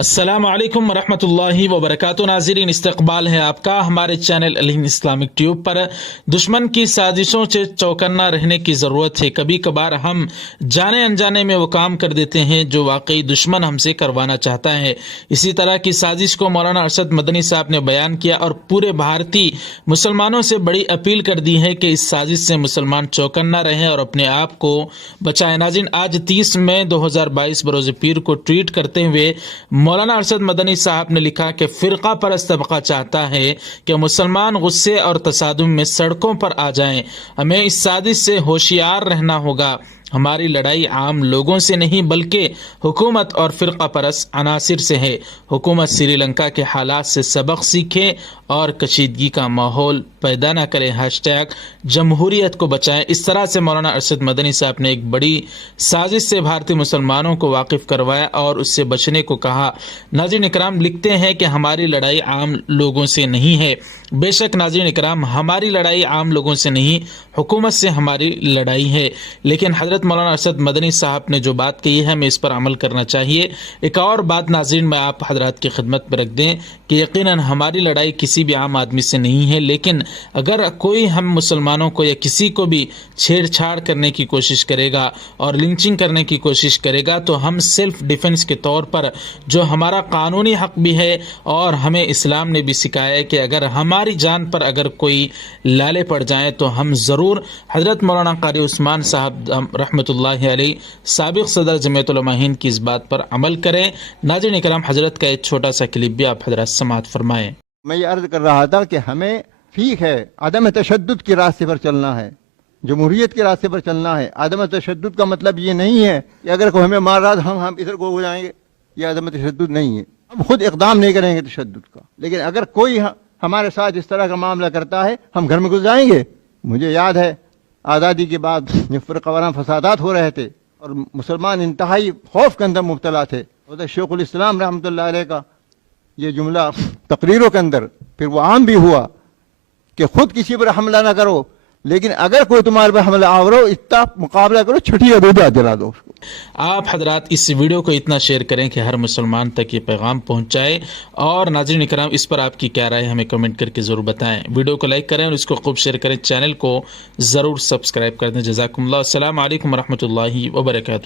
السلام علیکم ورحمۃ اللہ وبرکاتہ۔ ناظرین، استقبال ہے آپ کا ہمارے چینل الہند اسلامک ٹیوب پر۔ دشمن کی سازشوں سے چوکنا رہنے کی ضرورت ہے۔ کبھی کبھار ہم جانے انجانے میں وہ کام کر دیتے ہیں جو واقعی دشمن ہم سے کروانا چاہتا ہے۔ اسی طرح کی سازش کو مولانا ارشد مدنی صاحب نے بیان کیا اور پورے بھارتی مسلمانوں سے بڑی اپیل کر دی ہے کہ اس سازش سے مسلمان چوکنا رہیں اور اپنے آپ کو بچائیں۔ ناظرین، آج 30 مئی 2022 بروز پیر کو ٹویٹ کرتے ہوئے مولانا ارشد مدنی صاحب نے لکھا کہ فرقہ پرست طبقہ چاہتا ہے کہ مسلمان غصے اور تصادم میں سڑکوں پر آ جائیں۔ ہمیں اس سازش سے ہوشیار رہنا ہوگا۔ ہماری لڑائی عام لوگوں سے نہیں بلکہ حکومت اور فرقہ پرست عناصر سے ہے۔ حکومت سری لنکا کے حالات سے سبق سیکھے اور کشیدگی کا ماحول پیدا نہ کرے۔ #جمہوریت کو بچائیں۔ اس طرح سے مولانا ارشد مدنی صاحب نے ایک بڑی سازش سے بھارتی مسلمانوں کو واقف کروایا اور اس سے بچنے کو کہا۔ ناظرین اکرام، لکھتے ہیں کہ ہماری لڑائی عام لوگوں سے نہیں ہے۔ بے شک ناظرین اکرام، ہماری لڑائی عام لوگوں سے نہیں، حکومت سے ہماری لڑائی ہے۔ لیکن حضرت مولانا ارشد مدنی صاحب نے جو بات کہی ہے ہمیں اس پر عمل کرنا چاہیے۔ ایک اور بات ناظرین میں آپ حضرات کی خدمت میں رکھ دیں کہ یقیناً ہماری لڑائی کسی بھی عام آدمی سے نہیں ہے، لیکن اگر کوئی ہم مسلمانوں کو یا کسی کو بھی چھیڑ چھاڑ کرنے کی کوشش کرے گا اور لنچنگ کرنے کی کوشش کرے گا تو ہم سیلف ڈیفنس کے طور پر، جو ہمارا قانونی حق بھی ہے اور ہمیں اسلام نے بھی سکھایا ہے کہ اگر ہماری جان پر اگر کوئی لالے پڑ جائیں تو ہم ضرور حضرت مولانا قاری عثمان صاحب رحمۃ اللہ علیہ سابق صدر جمعیت علماء ہند کی اس بات پر عمل کریں۔ ناظرین اکرام، حضرت کا ایک چھوٹا سا کلپ بھی آپ حضرات سماعت فرمائیں۔ میں یہ عرض کر رہا تھا کہ ہمیں ٹھیک ہے عدم تشدد کے راستے پر چلنا ہے، جمہوریت کے راستے پر چلنا ہے۔ عدم تشدد کا مطلب یہ نہیں ہے کہ اگر کوئی ہمیں مار رہا تو ہم ادھر کو ہو جائیں گے، یہ عدم تشدد نہیں ہے۔ ہم خود اقدام نہیں کریں گے تشدد کا، لیکن اگر کوئی ہمارے ساتھ اس طرح کا معاملہ کرتا ہے ہم گھر میں گھس جائیں گے۔ مجھے یاد ہے آزادی کے بعد جب فرقہ وارانہ فسادات ہو رہے تھے اور مسلمان انتہائی خوف کے اندر مبتلا تھے، حضرت شیخ الاسلام رحمۃ اللہ علیہ کا یہ جملہ تقریروں کے اندر پھر وہ عام بھی ہوا کہ خود کسی پر حملہ نہ کرو، لیکن اگر کوئی تمہارے پر حملہ آورو اتنا مقابلہ کرو، چھٹی عدودہ جلا دو اس کو۔ آپ حضرات اس ویڈیو کو اتنا شیئر کریں کہ ہر مسلمان تک یہ پیغام پہنچائے، اور ناظرین اکرام اس پر آپ کی کیا رائے ہمیں کمنٹ کر کے ضرور بتائیں۔ ویڈیو کو لائک کریں اور اس کو خوب شیئر کریں، چینل کو ضرور سبسکرائب کر دیں۔ جزاکم اللہ۔ السلام علیکم ورحمۃ اللہ وبرکاتہ۔